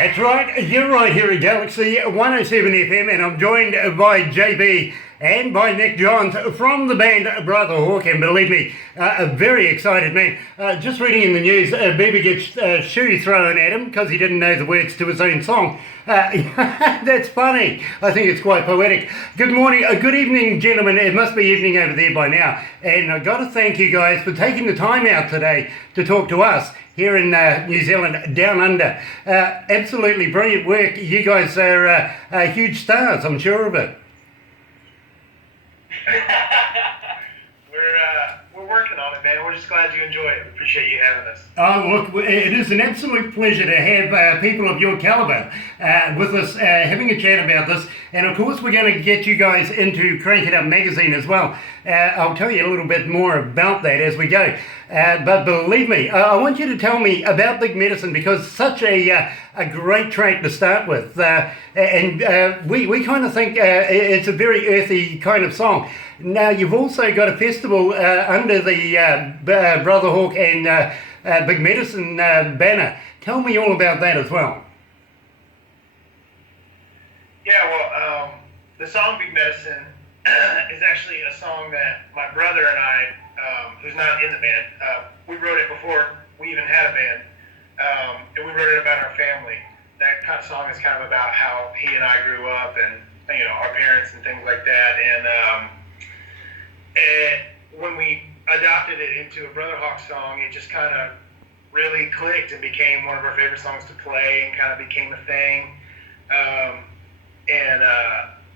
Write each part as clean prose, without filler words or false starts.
That's right, you're right here at Galaxy 107 FM, and I'm joined by JB and by Nick Johns from the band Brother Hawk, and believe me, a very excited man. Just reading in the news, Bieber gets a shoe thrown at him because he didn't know the words to his own song. That's funny. I think it's quite poetic. Good morning, good evening, gentlemen. It must be evening over there by now. And I've got to thank you guys for taking the time out today to talk to us here in New Zealand, down under. Absolutely brilliant work. You guys are huge stars, I'm sure of it. We're working on it, man. We're just glad you enjoy it. We appreciate you having us. Oh, look, it is an absolute pleasure to have people of your caliber with us having a chat about this. And of course, we're going to get you guys into Crank It Up magazine as well. I'll tell you a little bit more about that as we go. But believe me, I want you to tell me about Big Medicine, because such a great track to start with. We kind of think it's a very earthy kind of song. Now, you've also got a festival under the Brother Hawk and Big Medicine banner. Tell me all about that as well. Yeah, well, the song Big Medicine is actually a song that my brother and I, who's not in the band, we wrote it before we even had a band, and we wrote it about our family. That kind of song is kind of about how he and I grew up, and our parents and things like that. And when we adopted it into a Brother Hawk song, it just kind of really clicked and became one of our favorite songs to play, and kind of became a thing.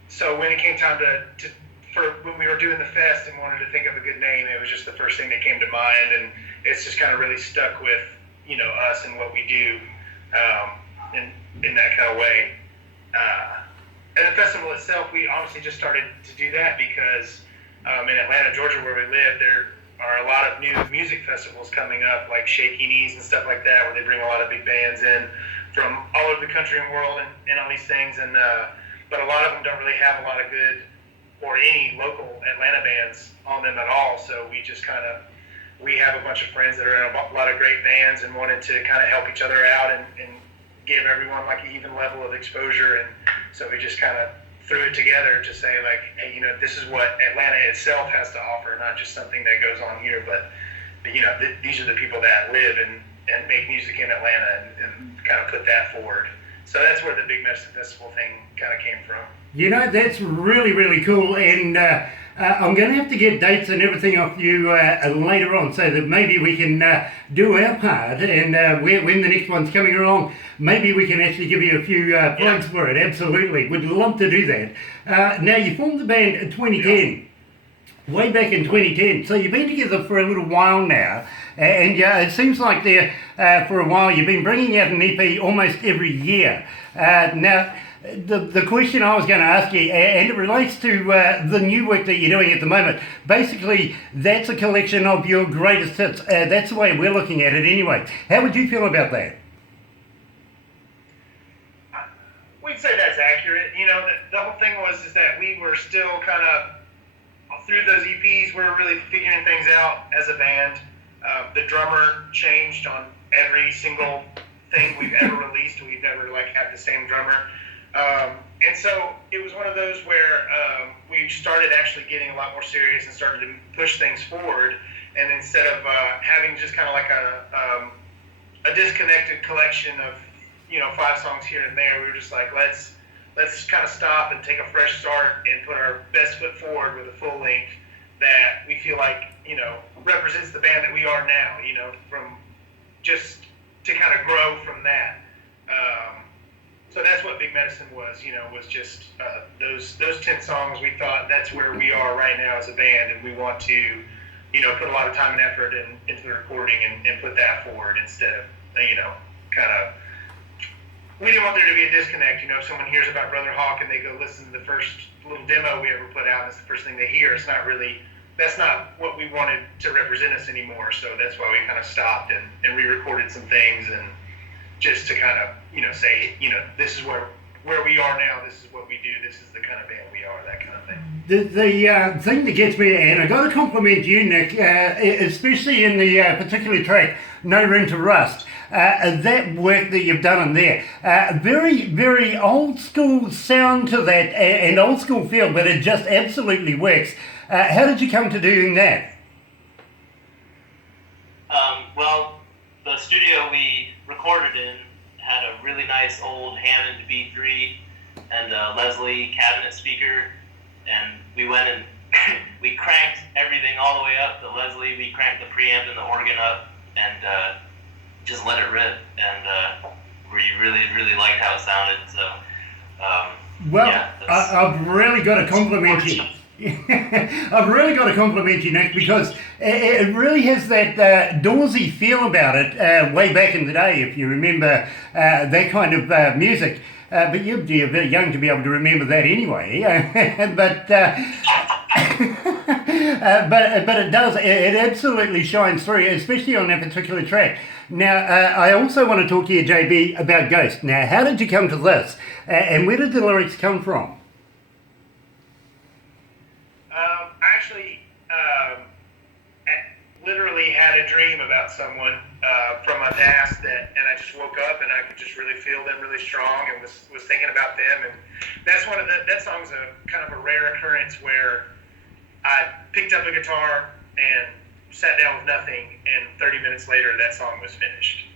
So when it came time for when we were doing the fest and wanted to think of a good name, it was just the first thing that came to mind, and it's just kind of really stuck with us and what we do in that kind of way. And the festival itself, we honestly just started to do that because in Atlanta, Georgia, where we live, there are a lot of new music festivals coming up, like Shaky Knees and stuff like that, where they bring a lot of big bands in from all over the country and world and all these things. And but a lot of them don't really have a lot of good or any local Atlanta bands on them at all. So we just we have a bunch of friends that are in a lot of great bands and wanted to kind of help each other out and give everyone like an even level of exposure. And so we just kind of threw it together to say, like, hey, this is what Atlanta itself has to offer, not just something that goes on here, but these are the people that live and make music in Atlanta, and kind of put that forward. So that's where the Big Medicine Festival thing kind of came from. That's really, really cool, and I'm going to have to get dates and everything off you later on, so that maybe we can do our part, and when the next one's coming along, maybe we can actually give you a few plugs for it. Absolutely, would love to do that. Now, you formed the band in 2010, way back in 2010, so you've been together for a little while now, and it seems like for a while you've been bringing out an EP almost every year. Now, the question I was going to ask you, and it relates to the new work that you're doing at the moment. Basically, that's a collection of your greatest hits. That's the way we're looking at it anyway. How would you feel about that? We'd say that's accurate. The whole thing is that we were still kind of, through those EPs, we were really figuring things out as a band. The drummer changed on every single thing we've ever released. We've never had the same drummer. And so it was one of those where we started actually getting a lot more serious and started to push things forward. And instead of having just kind of like a disconnected collection of 5 songs here and there, we were just like, let's kind of stop and take a fresh start and put our best foot forward with a full length that we feel like represents the band that we are now. From just to kind of grow from that. So that's what Big Medicine was, was just those 10 songs. We thought that's where we are right now as a band, and we want to, put a lot of time and effort into the recording and put that forward instead of, we didn't want there to be a disconnect. If someone hears about Brother Hawk and they go listen to the first little demo we ever put out, and it's the first thing they hear, that's not what we wanted to represent us anymore. So that's why we kind of stopped and re-recorded some things, and just to kind of, say, this is where where we are now. This is what we do. This is the kind of band we are. That kind of thing. The thing that gets me, and I got to compliment you, Nick, especially in the particular track, No Room to Rust. That work that you've done in there, very, very old school sound to that, and old school feel, but it just absolutely works. How did you come to doing that? Well, the studio we recorded in had a really nice old Hammond B3 and a Leslie cabinet speaker, and we went and we cranked everything all the way up to Leslie. We cranked the preamp and the organ up and just let it rip, and we really, really liked how it sounded. So, Well, yeah, I've really got to compliment you. I've really got to compliment you, Nick, because it really has that Dawsey feel about it way back in the day, if you remember that kind of music. But you're a bit young to be able to remember that anyway. but it does. It absolutely shines through, especially on that particular track. Now, I also want to talk to you, JB, about Ghost. Now, how did you come to this? And where did the lyrics come from? Actually, literally had a dream about someone from my past and I just woke up and I could just really feel them really strong and was thinking about them. And that's that song's a kind of a rare occurrence where I picked up a guitar and sat down with nothing, and 30 minutes later that song was finished.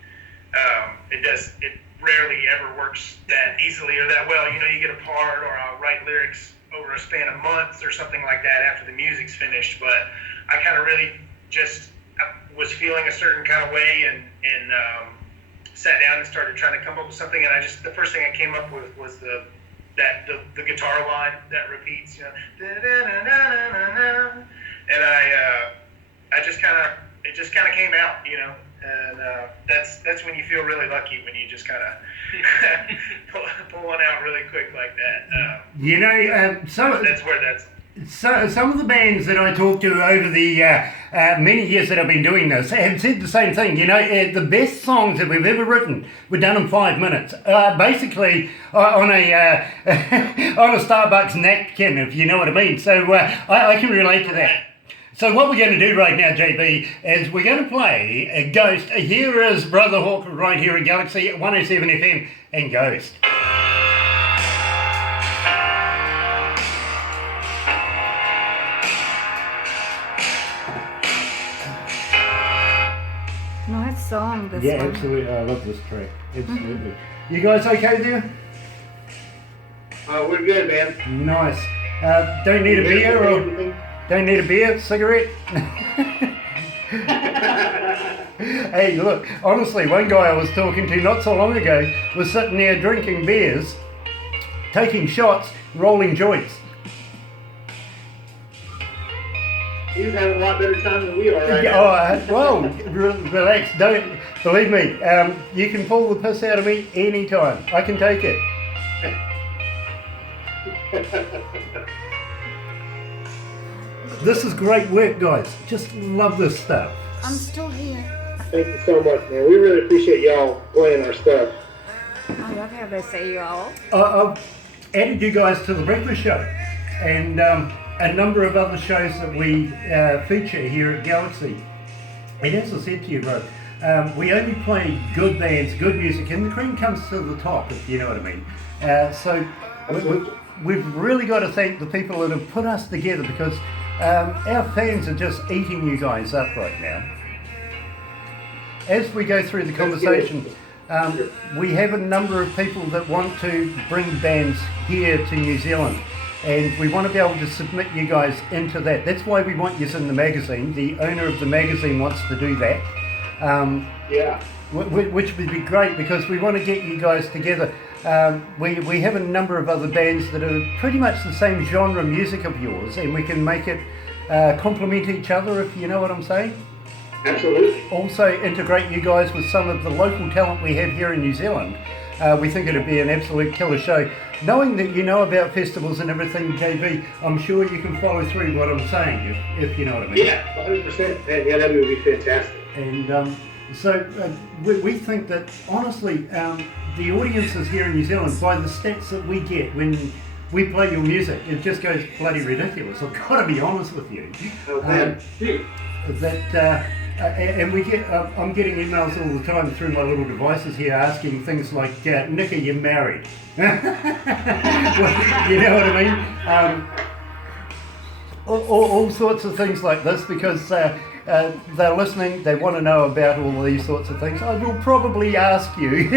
It rarely ever works that easily or that well. You know, you get a part, or I'll write lyrics over a span of months or something like that after the music's finished, but I kind of really just was feeling a certain kind of way and sat down and started trying to come up with something, and the first thing I came up with was the guitar line that repeats, you know, and it just kind of came out, you know, and that's when you feel really lucky, when you just kind of pull one out really quick like that. You know, some of the bands that I talked to over the many years that I've been doing this have said the same thing. You know, the best songs that we've ever written were done in 5 minutes, basically on a on a Starbucks napkin, if you know what I mean. So I can relate to that. So what we're going to do right now, JB, is we're going to play a Ghost. Here is Brother Hawk right here at Galaxy 107 FM and Ghost. Nice song, this Yeah, one. absolutely. I love this track. Absolutely. You guys okay there? We're good, man. Nice. Don't need a beer or... Don't need a beer, cigarette? Hey, look, honestly, one guy I was talking to not so long ago was sitting there drinking beers, taking shots, rolling joints. He's having a lot better time than we are right now. Oh, well, relax, don't, believe me, you can pull the piss out of me anytime. I can take it. This is great work, guys. Just love this stuff. I'm still here. Thank you so much, man. We really appreciate y'all playing our stuff. I love how they say you all. I've added you guys to the breakfast show and a number of other shows that we feature here at Galaxy. And as I said to you, bro, we only play good bands, good music, and the cream comes to the top, if you know what I mean. So we've really got to thank the people that have put us together, because our fans are just eating you guys up right now. As we go through the conversation, we have a number of people that want to bring bands here to New Zealand, and we want to be able to submit you guys into that. That's why we want you in the magazine. The owner of the magazine wants to do that. Yeah. Which would be great, because we want to get you guys together. We have a number of other bands that are pretty much the same genre music of yours, and we can make it complement each other, if you know what I'm saying. Absolutely. Also integrate you guys with some of the local talent we have here in New Zealand. We think it'd be an absolute killer show. Knowing that you know about festivals and everything, JB, I'm sure you can follow through what I'm saying, if you know what I mean. Yeah, 100%. Yeah, that would be fantastic. And So we think that, honestly, the audiences here in New Zealand, by the stats that we get when we play your music, it just goes bloody ridiculous. I've got to be honest with you. And we get, I'm getting emails all the time through my little devices here asking things like, Nick, are you married? Well, you know what I mean? All sorts of things like this, because they're listening, they want to know about all these sorts of things. I will probably ask you,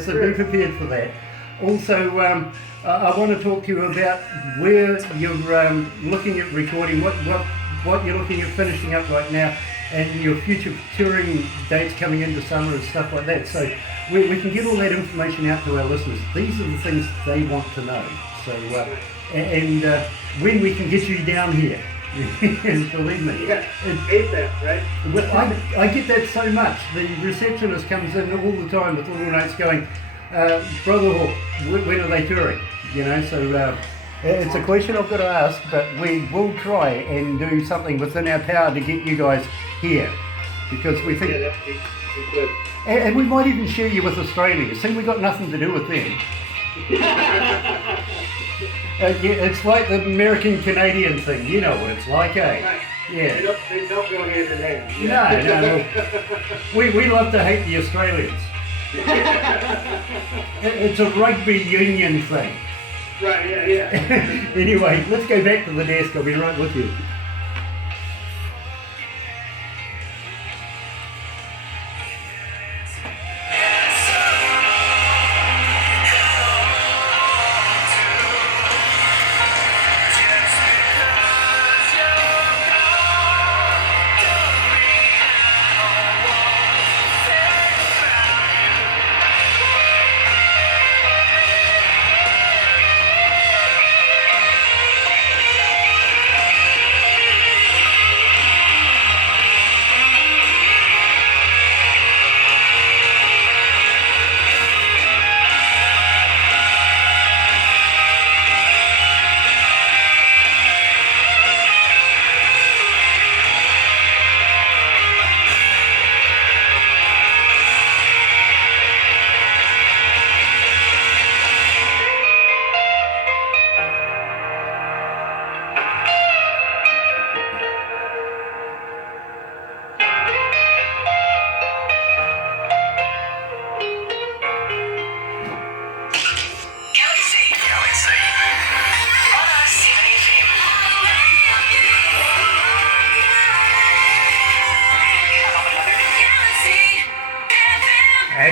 so be prepared for that. Also, I want to talk to you about where you're looking at recording, what you're looking at finishing up right now, and your future touring dates coming into summer and stuff like that. So we can get all that information out to our listeners. These are the things they want to know. So, and when we can get you down here. Believe me. Yeah, ASAP, right? Well, I get that so much. The receptionist comes in all the time with little notes going, Brother Hawk, when are they touring? You know, so it's a question I've got to ask, but we will try and do something within our power to get you guys here, because we think, Yeah, that'd be good. and we might even share you with Australians. See, we got nothing to do with them. Yeah, it's like the American-Canadian thing. You know what it's like, eh? Right. Yeah. They don't go hand in hand. No. We love to hate the Australians. It's a rugby union thing. Right, yeah. Anyway, let's go back to the desk. I'll be right with you.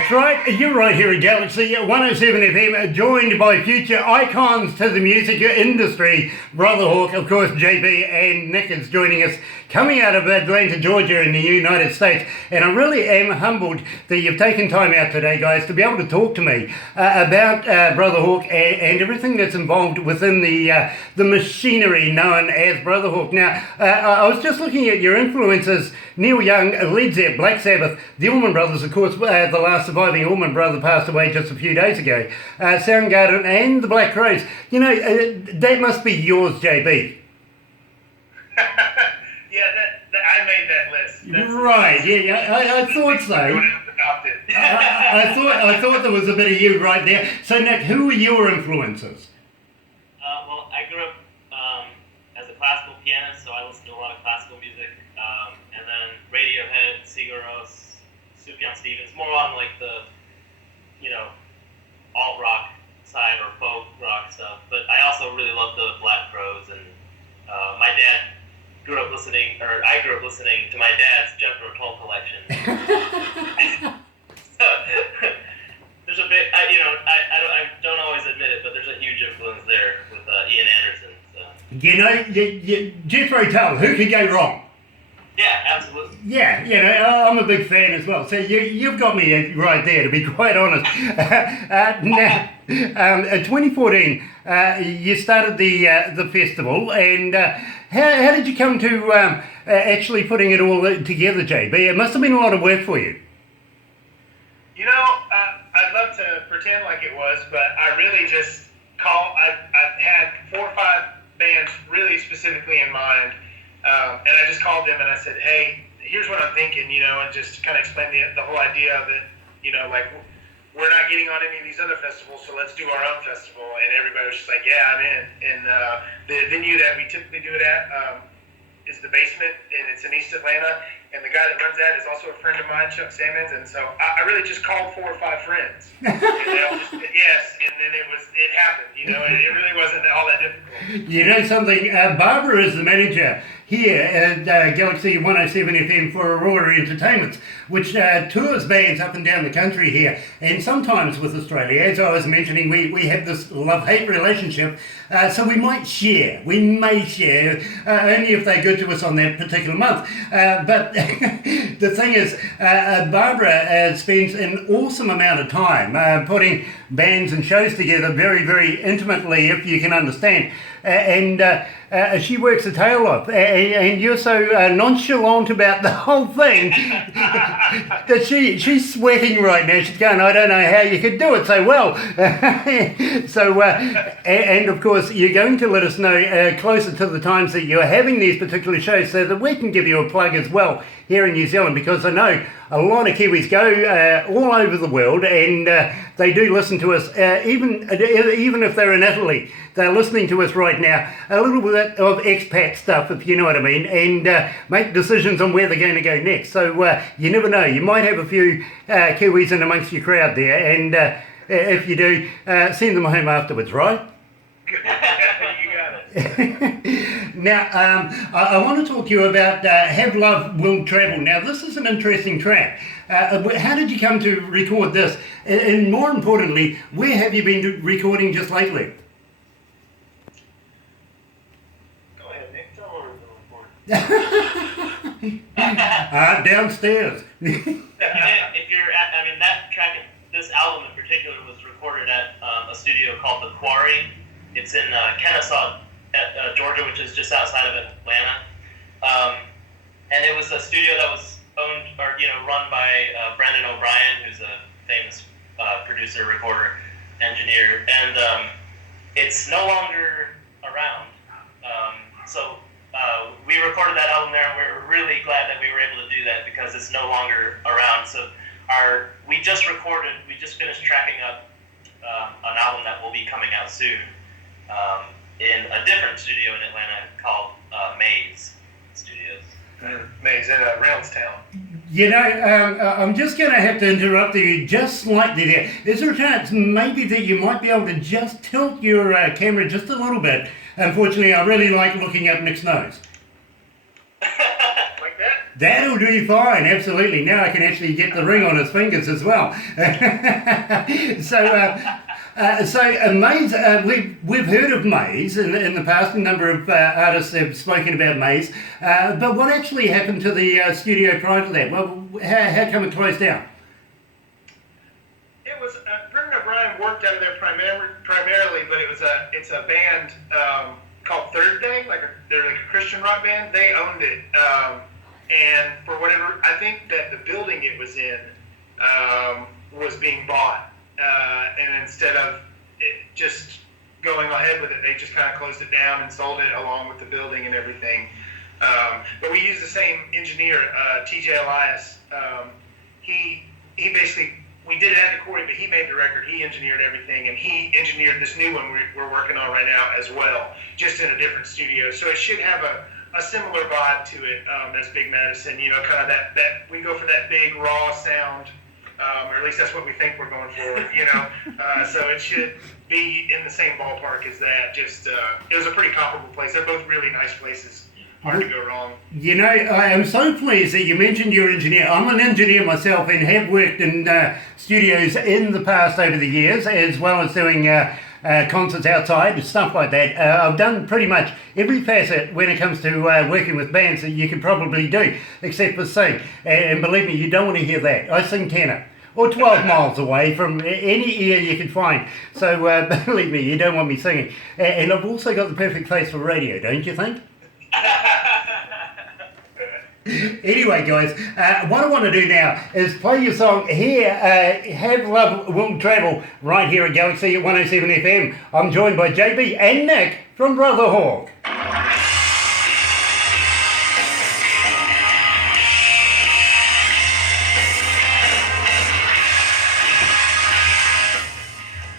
That's right, you're right here in Galaxy 107 FM, joined by future icons to the music industry. Brother Hawk, of course, JB, and Nick is joining us, coming out of Atlanta, Georgia in the United States. And I really am humbled that you've taken time out today, guys, to be able to talk to me about Brother Hawk and everything that's involved within the machinery known as Brother Hawk. Now, I was just looking at your influences: Neil Young, Led Zeppelin, Black Sabbath, the Allman Brothers, of course, the last surviving Allman brother passed away just a few days ago, Soundgarden, and the Black Crowes. You know, that must be yours, JB. Yeah, I made that list. Right, yeah, I thought so. I thought there was a bit of you right there. So, Nick, who were your influences? Well, I grew up as a classical pianist, so I listened to a lot of classical music, and then Radiohead, Sigur Rós, Sufjan Stevens, more on like the, alt rock side or folk rock stuff. But I also really love the Black Crowes, and my dad I grew up listening to my dad's Jethro Tull collection. So, there's a bit, I don't always admit it, but there's a huge influence there with Ian Anderson. So. Jethro Tull, who could go wrong? Yeah, absolutely. Yeah, I'm a big fan as well. So you've got me right there, to be quite honest. Now, 2014, you started the festival, and how did you come to actually putting it all together, JB? It must have been a lot of work for you. I'd love to pretend like it was, but I really just I had 4 or 5 bands really specifically in mind. And I just called them and I said, hey, here's what I'm thinking, and just kind of explain the whole idea of it, like we're not getting on any of these other festivals, so let's do our own festival. And everybody was just like, yeah, I'm in. And the venue that we typically do it at is the Basement, and it's in East Atlanta. And the guy that runs that is also a friend of mine, Chuck Sammons. And so I really just called 4 or 5 friends. And they all just said yes, and then it happened. It really wasn't all that difficult. You know something? Barbara is the manager here at Galaxy 107 FM for Aurora Entertainment, which tours bands up and down the country here. And sometimes with Australia, as I was mentioning, we have this love-hate relationship. So we might share. We may share, only if they're good to us on that particular month. But the thing is, Barbara spends an awesome amount of time putting bands and shows together very, very intimately, if you can understand. And she works her tail off, and you're so nonchalant about the whole thing that she's sweating right now. She's going, I don't know how you could do it so well. So, and of course, you're going to let us know closer to the times that you're having these particular shows so that we can give you a plug as well here in New Zealand, because I know a lot of Kiwis go all over the world, and they do listen to us, even if they're in Italy. They're listening to us right now, a little bit of expat stuff, if you know what I mean, and make decisions on where they're going to go next. So you never know. You might have a few Kiwis in amongst your crowd there, and if you do, send them home afterwards, right? You got it. Now, I want to talk to you about Have Love Will Travel. Now, this is an interesting track. How did you come to record this? And more importantly, where have you been recording just lately? Go ahead, Nick. Tell them where we're recording. Downstairs. If you're that track, this album in particular was recorded at a studio called The Quarry. It's in Kennesaw, Georgia, which is just outside of Atlanta. And it was a studio that was owned or run by Brendan O'Brien, who's a famous producer, recorder, engineer, and it's no longer around. So we recorded that album there, and we're really glad that we were able to do that because it's no longer around. So we just finished tracking up an album that will be coming out soon in a different studio in Atlanta called Maze Studios. Maze in Reynoldstown. You know, I'm just going to have to interrupt you just slightly there. Is there a chance maybe that you might be able to just tilt your camera just a little bit? Unfortunately, I really like looking up Nick's nose. Like that? That'll do fine, absolutely. Now I can actually get the ring on his fingers as well. So Maze, we've heard of Maze in the past. A number of artists have spoken about Maze. But what actually happened to the studio prior to that? Well, how come it closed down? It was Brendan O'Brien worked out of there primarily, but it's a band called Third Day. They're like a Christian rock band. They owned it, and for whatever, I think that the building it was in was being bought. And instead of it just going ahead with it, they just kind of closed it down and sold it along with the building and everything. But we used the same engineer, TJ Elias. He basically, we did it at the Quarry, but he made the record. He engineered everything, and he engineered this new one we're working on right now as well, just in a different studio. So it should have a similar vibe to it as Big Madison. Kind of that we go for that big raw sound. Or at least that's what we think we're going for, So it should be in the same ballpark as that. Just it was a pretty comparable place. They're both really nice places. Hard to go wrong. You know, I am so pleased that you mentioned your engineer. I'm an engineer myself and have worked in studios in the past over the years, as well as doing concerts outside, stuff like that. I've done pretty much every facet when it comes to working with bands that you could probably do, except for sing. And believe me, you don't want to hear that. I sing tenor, or 12 miles away from any ear you can find. So believe me, you don't want me singing. And I've also got the perfect face for radio, don't you think? Anyway, guys, what I want to do now is play your song here, Have Love Will Travel, right here at Galaxy at 107 FM. I'm joined by JB and Nick from Brother Hawk.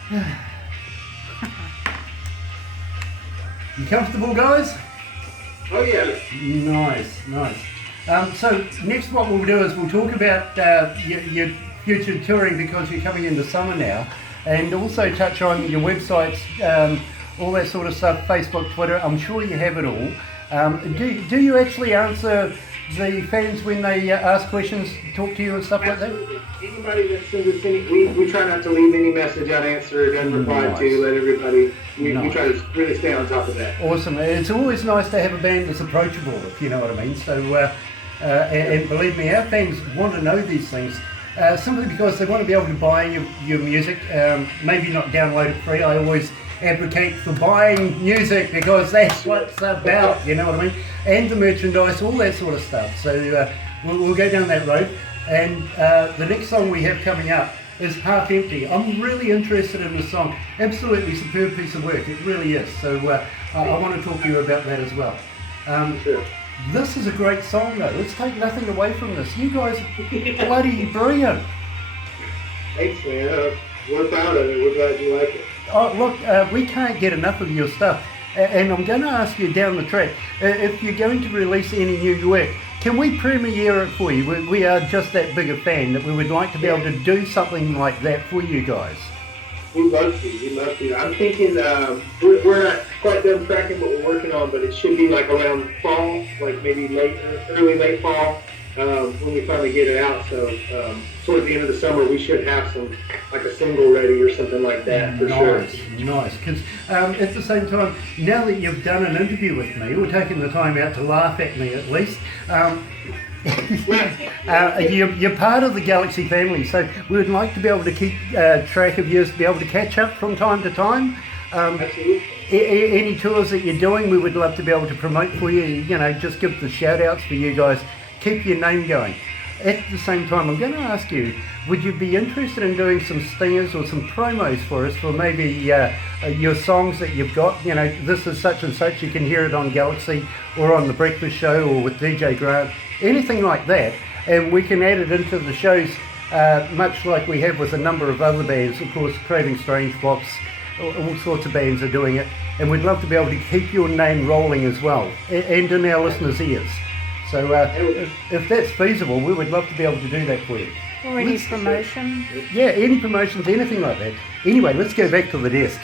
You comfortable, guys? Oh yeah. Nice. So next what we'll do is we'll talk about your future touring because you're coming into summer now, and also touch on your websites, all that sort of stuff, Facebook, Twitter. I'm sure you have it all. Do you actually answer the fans when they ask questions, talk to you and stuff like that? Absolutely. Anybody that sends us any, we try not to leave any message unanswered and reply to. Let everybody. We try to really stay on top of that. Awesome. It's always nice to have a band that's approachable, if you know what I mean. So, and believe me, our fans want to know these things. Simply because they want to be able to buy your music, maybe not download it free. I always advocate for buying music because that's what it's about, you know what I mean? And the merchandise, all that sort of stuff. So we'll go down that road. And the next song we have coming up is Half Empty. I'm really interested in the song. Absolutely superb piece of work, it really is. So I want to talk to you about that as well. Sure. This is a great song though. Let's take nothing away from this. You guys are bloody brilliant. Thanks, man. We're proud of it. We're glad you like it. Oh, look, we can't get enough of your stuff. And I'm going to ask you down the track, if you're going to release any new work, can we premiere it for you? We are just that big a fan that we would like to be able to do something like that for you guys. We'd love to. I'm thinking we're not quite done tracking what we're working on, but it should be like around fall, like maybe early late fall, when we finally get it out. So towards the end of the summer, we should have some, like a single ready or something like that for sure. Nice. Because at the same time, now that you've done an interview with me, or taking the time out to laugh at me at least, you're part of the Galaxy family, so we would like to be able to keep track of yours, to be able to catch up from time to time. Absolutely. Any tours that you're doing, we would love to be able to promote for you. You know, just give the shout outs for you guys. Keep your name going. At the same time, I'm going to ask you, would you be interested in doing some stingers or some promos for us for maybe your songs that you've got? You know, this is such and such, you can hear it on Galaxy or on The Breakfast Show or with DJ Grant, anything like that, and we can add it into the shows, much like we have with a number of other bands. Of course, Craving Strange Box, all sorts of bands are doing it, and we'd love to be able to keep your name rolling as well, and in our listeners' ears. So if that's feasible, we would love to be able to do that for you. Or any promotion. Yeah, any promotions, anything like that. Anyway, let's go back to the desk.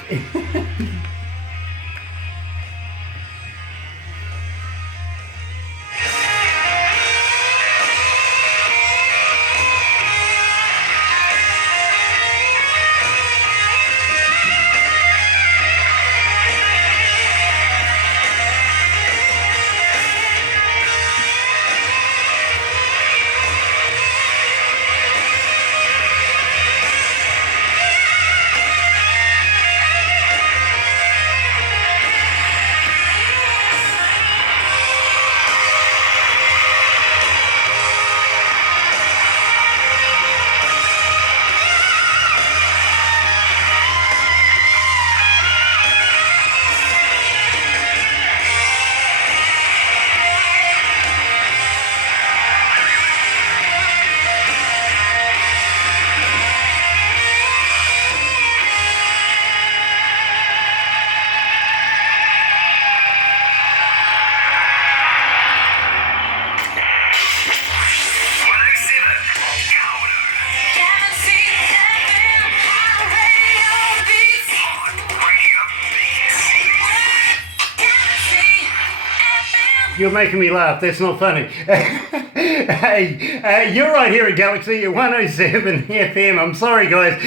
You're making me laugh. That's not funny. Hey, you're right here at Galaxy 107 FM. I'm sorry, guys.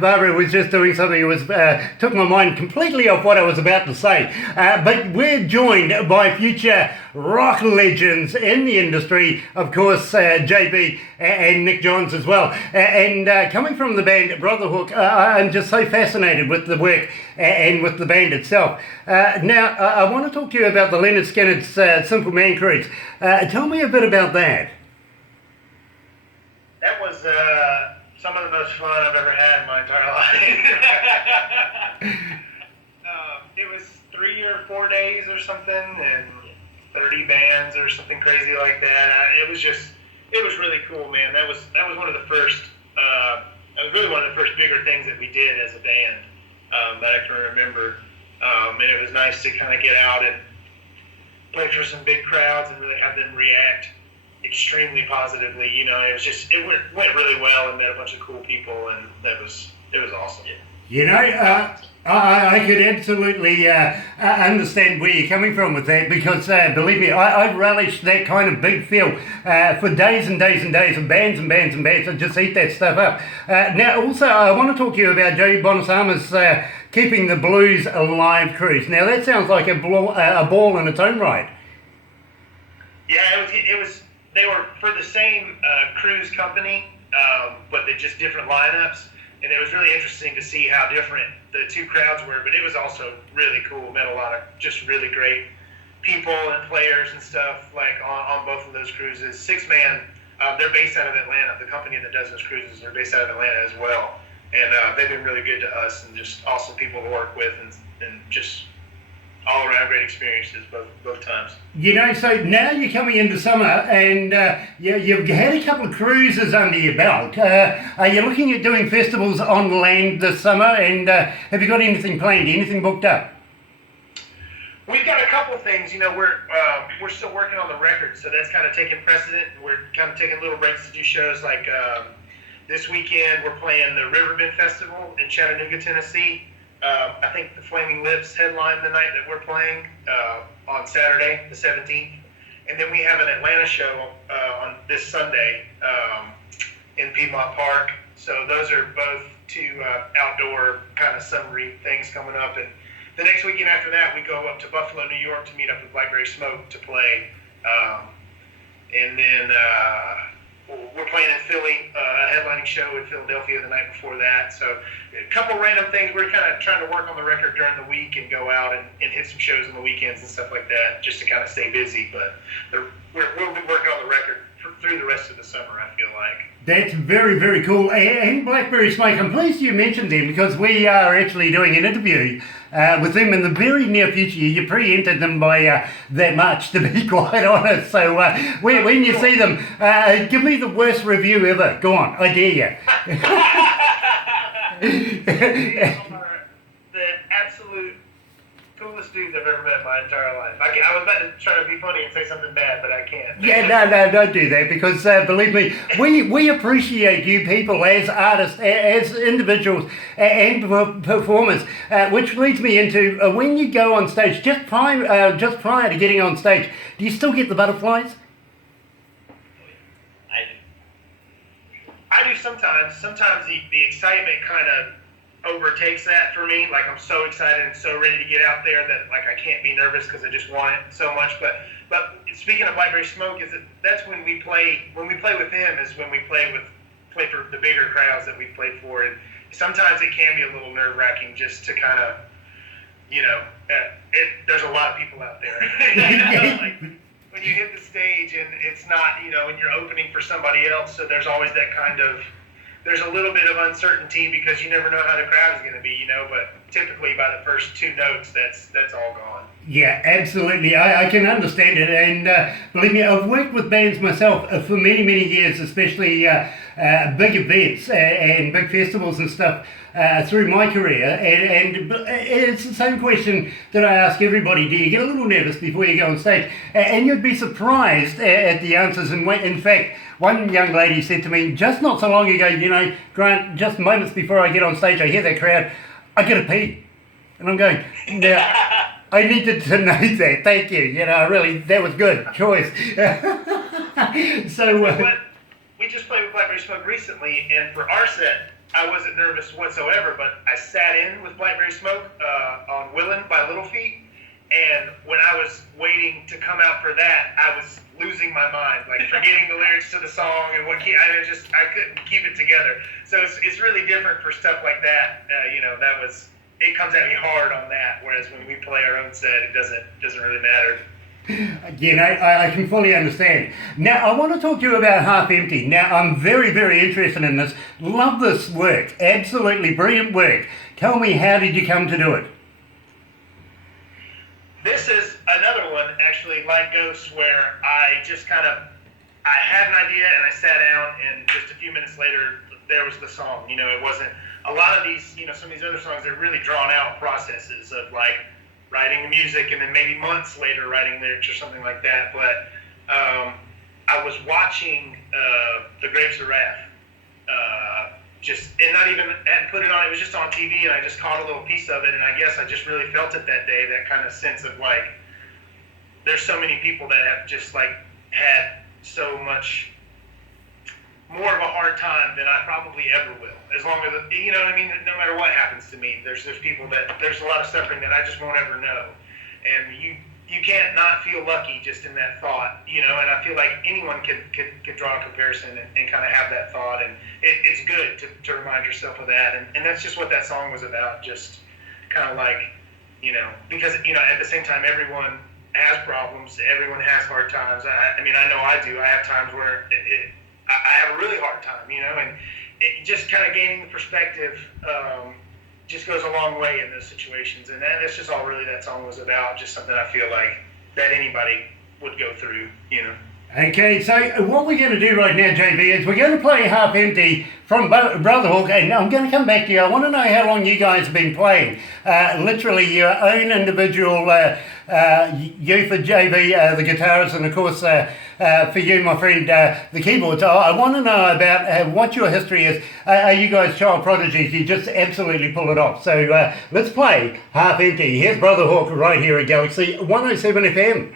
Barbara was just doing something that took my mind completely off what I was about to say. But we're joined by future rock legends in the industry. Of course, JB and Nick Johns as well. And coming from the band Brotherhook, I'm just so fascinated with the work and with the band itself. Now, I want to talk to you about the Lynyrd Skynyrd's Simple Man Cruise. Tell me a bit about that. That was some of the most fun I've ever had in my entire life. It was 3 or 4 days or something, and 30 bands or something crazy like that. It was really cool, man. That was one of the first. It was really one of the first bigger things that we did as a band. that I can remember. And it was nice to kind of get out and play for some big crowds and really have them react extremely positively. You know, it went really well and met a bunch of cool people, and it was awesome. You know, I could absolutely understand where you're coming from with that, because believe me, I relished that kind of big feel for days and days and days of bands and bands and bands, and just eat that stuff up. Now, also, I want to talk to you about Joey Bonasama's Keeping the Blues Alive cruise. Now, that sounds like a ball in its own right. Yeah, it was. They were for the same cruise company, but they're just different lineups. And it was really interesting to see how different the two crowds were, but it was also really cool. Met a lot of just really great people and players and stuff like on both of those cruises. Six Man, they're based out of Atlanta. The company that does those cruises are based out of Atlanta as well. And they've been really good to us and just awesome people to work with, and just all around great experiences both times. You know, so now you're coming into summer, and you've had a couple of cruises under your belt. Are you looking at doing festivals on land this summer, and have you got anything planned, anything booked up? We've got a couple things. You know, we're still working on the record, so that's kind of taking precedent. We're kind of taking little breaks to do shows. Like this weekend, we're playing the Riverbend Festival in Chattanooga, Tennessee. I think the Flaming Lips headline the night that we're playing on Saturday, the 17th. And then we have an Atlanta show on this Sunday in Piedmont Park. So those are both two outdoor kind of summery things coming up. And the next weekend after that, we go up to Buffalo, New York to meet up with Blackberry Smoke to play. And then we're playing in Philly, a headlining show in Philadelphia the night before that. So a couple random things. We're kind of trying to work on the record during the week and go out and hit some shows on the weekends and stuff like that, just to kind of stay busy. But we'll be working on the record through the rest of the summer, I feel like. That's very, very cool. And Blackberry Smoke, I'm pleased you mentioned them, because we are actually doing an interview with them in the very near future. You preempted them by that much, to be quite honest. So when you see them, give me the worst review ever. Go on, I dare These are the absolute coolest dudes I've ever met in my entire life. I was about to try to be funny and say something bad, but I can't. Yeah, no, don't do that, because believe me, we appreciate you people as artists, as individuals, and performers, which leads me into when you go on stage, just prior to getting on stage, do you still get the butterflies? I do sometimes. Sometimes the excitement kind of overtakes that for me. Like, I'm so excited and so ready to get out there that like I can't be nervous because I just want it so much. But speaking of Blackberry Smoke, that's when we play with them is when we play for the bigger crowds that we've played for, and sometimes it can be a little nerve wracking just to kind of, you know, there's a lot of people out there. You know, like, when you hit the stage and it's not, you know, and you're opening for somebody else, so there's always that kind of, there's a little bit of uncertainty because you never know how the crowd is going to be, you know, but typically by the first two notes, that's all gone. Yeah, absolutely. I can understand it, and believe me, I've worked with bands myself for many, many years, especially big events and big festivals and stuff through my career, and it's the same question that I ask everybody. Do you get a little nervous before you go on stage? And you'd be surprised at the answers. And in fact, one young lady said to me just not so long ago, you know, Grant, just moments before I get on stage, I hear that crowd, I get a pee. And I'm going, now, I needed to know that. Thank you. You know, really, that was good choice. So we just played with Blackberry Smoke recently, and for our set, I wasn't nervous whatsoever, but I sat in with Blackberry Smoke on Willin' by Little Feat, and when I was waiting to come out for that, I was losing my mind, like forgetting the lyrics to the song and I couldn't keep it together. So it's really different for stuff like that. You know, it comes at me hard on that, whereas when we play our own set, it doesn't really matter. Again, I can fully understand. Now, I want to talk to you about Half Empty. Now, I'm very, very interested in this. Love this work. Absolutely brilliant work. Tell me, how did you come to do it? This is another one, actually, like Ghosts, where I had an idea and I sat down, and just a few minutes later, there was the song. You know, it wasn't a lot of these, some of these other songs, they're really drawn out processes of like writing the music and then maybe months later writing lyrics or something like that. But I was watching The Grapes of Wrath, and not even hadn't put it on. It was just on TV, and I just caught a little piece of it, and I guess I just really felt it that day. That kind of sense of like, there's so many people that have just like had so much more of a hard time than I probably ever will. As long as, you know what I mean? No matter what happens to me, there's people that, there's a lot of suffering that I just won't ever know. And you can't not feel lucky just in that thought, and I feel like anyone could draw a comparison and kind of have that thought. And it's good to remind yourself of that. And that's just what that song was about. Just kind of like, because, at the same time, everyone has problems. Everyone has hard times. I mean, I know I do. I have times where I have a really hard time, and it just kind of gaining the perspective just goes a long way in those situations. And that's just all really that song was about, just something I feel like that anybody would go through, Okay, so what we're going to do right now, JB, is we're going to play Half Empty from Brotherhook, and I'm going to come back to you. I want to know how long you guys have been playing. Literally your own individual, you for JB, the guitarist, and of course for you, my friend, the keyboards. I want to know about what your history is. Are you guys child prodigies? You just absolutely pull it off. So let's play Half Empty. Here's Brotherhook right here at Galaxy 107 FM.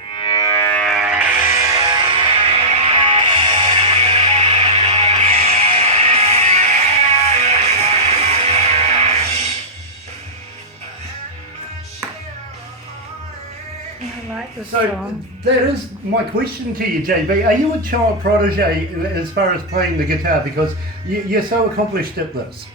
I like the So song. that is my question to you, JB. Are you a child prodigy as far as playing the guitar? Because you're so accomplished at this.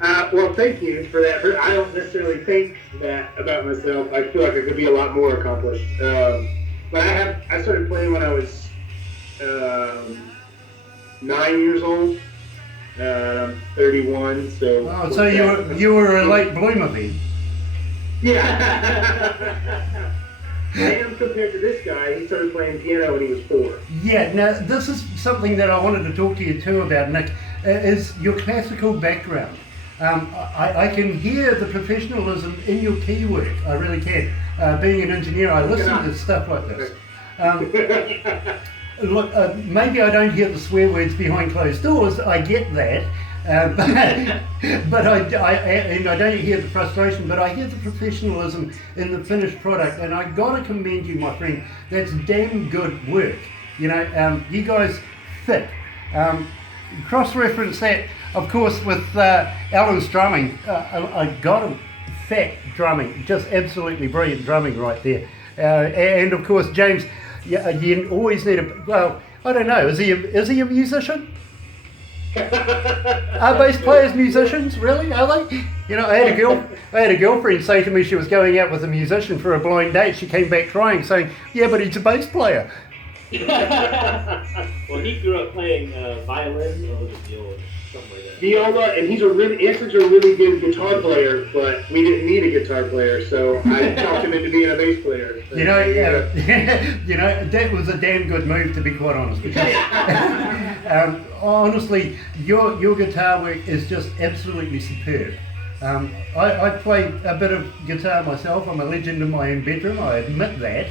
Well, thank you for that. I don't necessarily think that about myself. I feel like I could be a lot more accomplished. But I started playing when I was 9 years old. I'm 31, so. Oh, so you were a late bloomer then. Yeah. I am compared to this guy. He started playing piano when he was 4. Yeah. Now this is something that I wanted to talk to you too about, Nick. Is your classical background? I can hear the professionalism in your key work. I really can. Being an engineer, I listen to stuff like this. Look, maybe I don't hear the swear words behind closed doors. I get that, but I don't hear the frustration. But I hear the professionalism in the finished product, and I gotta commend you, my friend. That's damn good work. You guys fit. Cross-reference that, of course, with Alan's drumming. I got him fat drumming, just absolutely brilliant drumming right there. And of course, James, you always need well, I don't know, is he a musician? Are bass players musicians? Really? Are they? I had a girlfriend say to me she was going out with a musician for a blind date. She came back crying, saying, "Yeah, but he's a bass player." Well, he grew up playing violin, or was it viola, something like that. Viola, and Anthony's a really good guitar player, but we didn't need a guitar player, so I talked him into being a bass player. That was a damn good move, to be quite honest. Because, honestly, your guitar work is just absolutely superb. I play a bit of guitar myself. I'm a legend in my own bedroom, I admit that.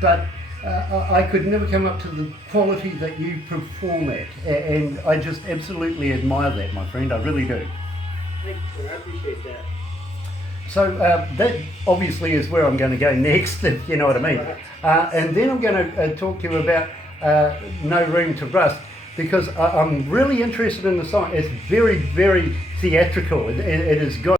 But I could never come up to the quality that you perform at, and I just absolutely admire that, my friend. I really do. Thank you, I appreciate that. So that obviously is where I'm going to go next, if you know what I mean. And then I'm going to talk to you about No Room to Rust, because I'm really interested in the song. It's very, very theatrical. It has got